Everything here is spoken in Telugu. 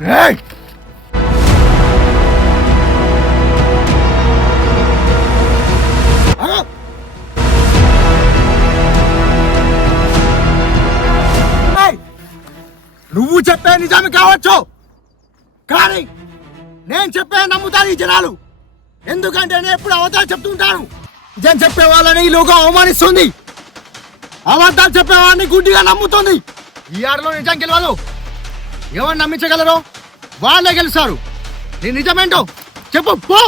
ఏయ్! ఆగు! ఏయ్! నువ్వు చెప్పే నిజామే కావచ్చు, కానీ నేను చెప్పే నమ్ముతారు ఈ జనాలు. ఎందుకంటే నేను ఎప్పుడు అబద్ధాలు చెప్తుంటాను. నిజం చెప్పే వాళ్ళని ఈ లోకం అవమానిస్తుంది, అబద్ధాలు చెప్పే వాళ్ళని గుడ్డిగా నమ్ముతుంది. ఈ ఆటలో నిజం గెలవదు. ఎవరు నమ్మించగలరో వాళ్ళే గెలుస్తారు. నీ నిజమేంటో చెప్పు పో.